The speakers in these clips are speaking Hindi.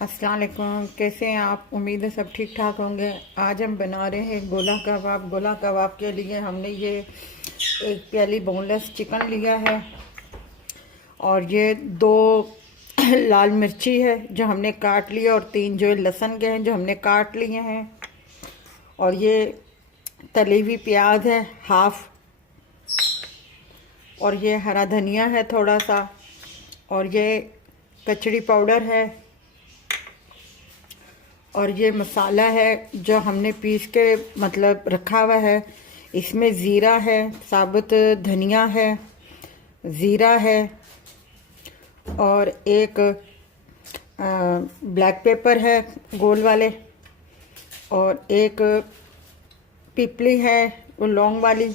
अस्सलाम वालेकुम। कैसे हैं आप? उम्मीद है सब ठीक ठाक होंगे। आज हम बना रहे हैं गोला कबाब। गोला कबाब के लिए हमने ये एक प्याली बोनलेस चिकन लिया है और ये 2 लाल मिर्ची है जो हमने काट लिया और 3 जो लहसुन के हैं जो हमने काट लिए हैं और ये तली हुई प्याज है हाफ और ये हरा धनिया है थोड़ा सा और ये कचड़ी पाउडर है और ये मसाला है जो हमने पीस के मतलब रखा हुआ है। इसमें ज़ीरा है, साबुत धनिया है, ज़ीरा है और एक ब्लैक पेपर है गोल वाले और एक पिपली है वो लौंग वाली।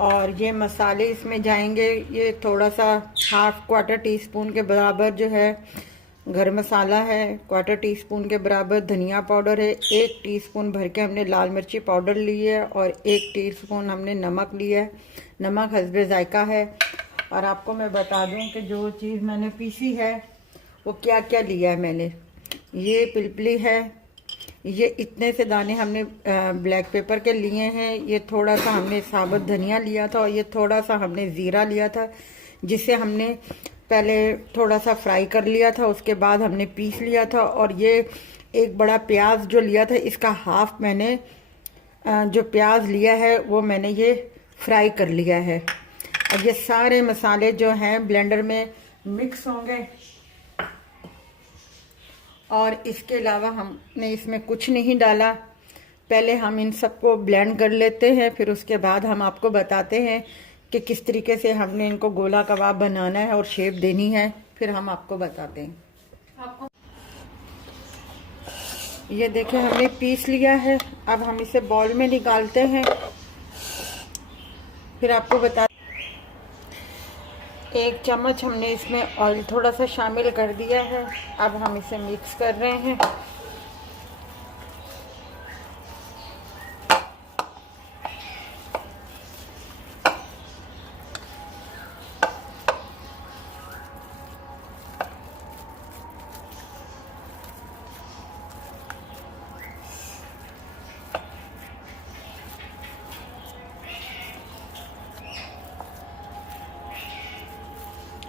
और ये मसाले इसमें जाएंगे, ये थोड़ा सा हाफ क्वार्टर टी स्पून के बराबर जो है गरम मसाला है, क्वार्टर टी स्पून के बराबर धनिया पाउडर है, 1 टीस्पून भर के हमने लाल मिर्ची पाउडर ली है और 1 टीस्पून हमने नमक लिया है। नमक हस्बे जायका है। और आपको मैं बता दूं कि जो चीज़ मैंने पीसी है वो क्या क्या लिया है मैंने। ये पिलपली है, ये इतने से दाने हमने ब्लैक पेपर के लिए हैं, ये थोड़ा सा हमने साबुत धनिया लिया था और ये थोड़ा सा हमने ज़ीरा लिया था जिसे हमने पहले थोड़ा सा फ्राई कर लिया था, उसके बाद हमने पीस लिया था। और ये एक बड़ा प्याज जो लिया था इसका हाफ मैंने जो प्याज लिया है वो मैंने ये फ्राई कर लिया है। और ये सारे मसाले जो हैं ब्लेंडर में मिक्स होंगे और इसके अलावा हमने इसमें कुछ नहीं डाला। पहले हम इन सबको ब्लेंड कर लेते हैं, फिर उसके बाद हम आपको बताते हैं कि किस तरीके से हमने इनको गोला कबाब बनाना है और शेप देनी है, फिर हम आपको बताते हैं। ये देखें हमने पीस लिया है, अब हम इसे बॉल में निकालते हैं, फिर आपको बता। 1 चम्मच हमने इसमें ऑयल थोड़ा सा शामिल कर दिया है। अब हम इसे मिक्स कर रहे हैं।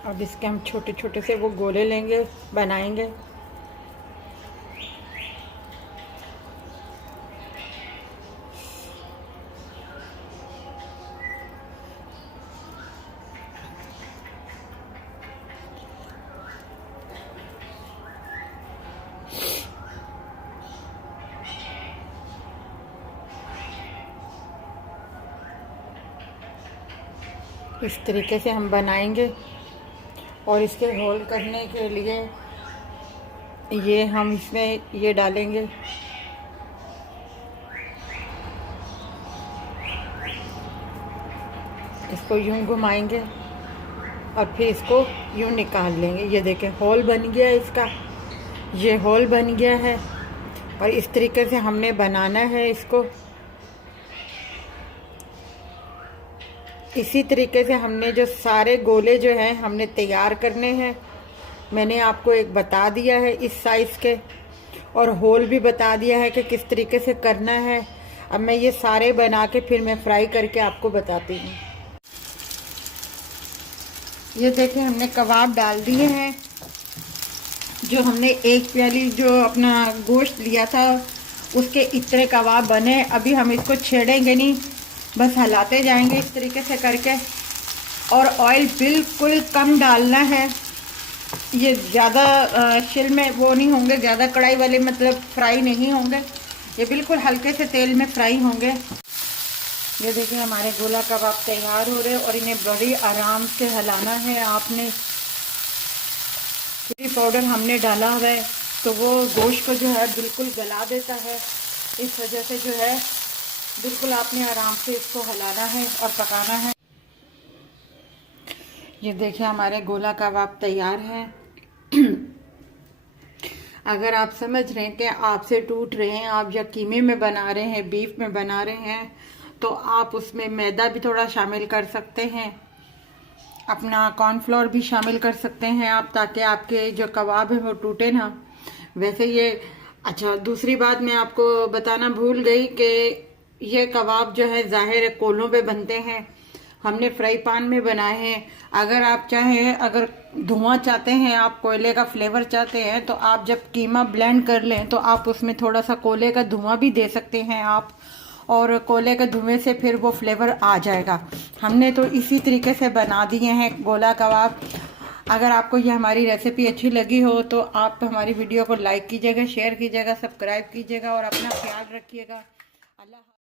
अब इसके हम छोटे छोटे से वो गोले लेंगे, बनाएंगे। इस तरीके से हम बनाएंगे और इसके होल करने के लिए ये हम इसमें ये डालेंगे, इसको यूं घुमाएंगे और फिर इसको यूं निकाल लेंगे। ये देखें होल बन गया इसका, ये होल बन गया है और इस तरीके से हमने बनाना है इसको। इसी तरीके से हमने जो सारे गोले जो हैं हमने तैयार करने हैं। मैंने आपको एक बता दिया है इस साइज़ के और होल भी बता दिया है कि किस तरीके से करना है। अब मैं ये सारे बना के फिर मैं फ्राई करके आपको बताती हूँ। ये देखें हमने कबाब डाल दिए हैं। जो हमने 1 प्याली जो अपना गोश्त लिया था उसके इतने कबाब बने। अभी हम इसको छेड़ेंगे नहीं, बस हिलाते जाएंगे इस तरीके से करके। और ऑयल बिल्कुल कम डालना है। ये ज़्यादा शिल में वो नहीं होंगे, ज़्यादा कढ़ाई वाले मतलब फ्राई नहीं होंगे, ये बिल्कुल हल्के से तेल में फ्राई होंगे। ये देखिए हमारे गोला कबाब तैयार हो रहे हैं और इन्हें बड़ी आराम से हिलाना है आपने। चिली पाउडर हमने डाला हुआ है तो वो गोश्त को जो है बिल्कुल गला देता है, इस वजह से जो है बिल्कुल आपने आराम से इसको हिलाना है और पकाना है। ये देखिए हमारे गोला कबाब तैयार हैं। अगर आप समझ रहे हैं कि आपसे टूट रहे हैं, आप या कीमे में बना रहे हैं, बीफ में बना रहे हैं, तो आप उसमें मैदा भी थोड़ा शामिल कर सकते हैं अपना कॉर्नफ्लोर भी शामिल कर सकते हैं आप, ताकि आपके जो कबाब है वो टूटे ना। वैसे ये अच्छा, दूसरी बात मैं आपको बताना भूल गई कि ये कबाब जो है ज़ाहिर है कोलों पे बनते हैं, हमने फ्राई पान में बनाए हैं। अगर आप चाहें, अगर धुआं चाहते हैं, आप कोयले का फ्लेवर चाहते हैं, तो आप जब कीमा ब्लेंड कर लें तो आप उसमें थोड़ा सा कोयले का धुआं भी दे सकते हैं आप, और कोयले के धुएं से फिर वो फ्लेवर आ जाएगा। हमने तो इसी तरीके से बना दिए हैं गोला कबाब। अगर आपको ये हमारी रेसिपी अच्छी लगी हो तो आप हमारी वीडियो को लाइक कीजिएगा, शेयर कीजिएगा, सब्सक्राइब कीजिएगा और अपना ख्याल रखिएगा। अल्लाह।